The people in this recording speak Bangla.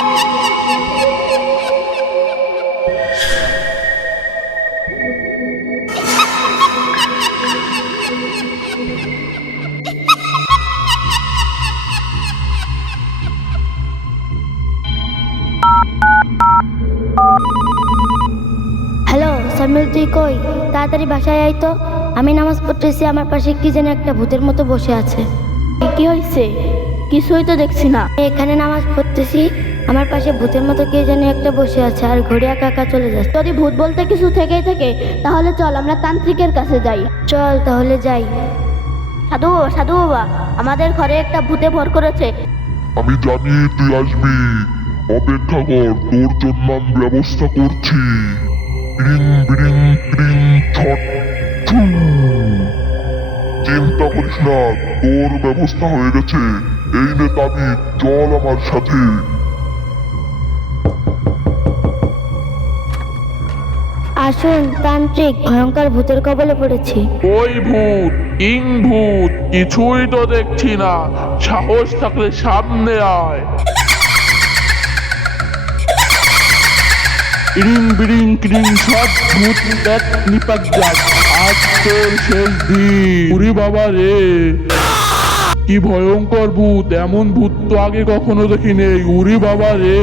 হ্যালো সামিল তুই কই? তাড়াতাড়ি বাসায় আইতো আমি নামাজ পড়তেছি আমার পাশে কি যেন একটা ভূতের মতো বসে আছে। কি হয়েছে কিছুই তো দেখছি না। এখানে নামাজ পড়তেছি। আমার পাশে ভূতের মতো কে জানি একটা বসে আছে আর ঘড়ি একা একা চলে যাচ্ছে। যদি ভূত বলতে কিছু থেকেই থাকে তাহলে চল আমরা তান্ত্রিকের কাছে যাই। চল তাহলে যাই। সাধু বাবা সাধু বাবা আমাদের ঘরে একটা ভূতে ভর করেছে। আমি জানি তুই আসবি। অপেক্ষা কর তোর জন্য আমি ব্যবস্থা করছি। ক্রিং বিরিং ক্রিং ছট ছু। চিন্তা করিস না তোর ব্যবস্থা হয়ে গেছে। এই নে তাবি চল আমার সাথে। আসুন তান্ত্রিক ভয়ঙ্কর ভূতের কবলে পড়েছি। ওই ভূত? কিং ভূত, কিছুই তো দেখছি না। সাহস থাকলে সামনে আয়। ইরিং বিরিং ক্রিং, সব ভূত দেখ নিপাক যাক আজ তোর শেষ দিন। উরি বাবা রে। কি ভয়ঙ্কর ভূত, এমন ভূত তো আগে কখনো দেখি নেই উরি বাবা রে।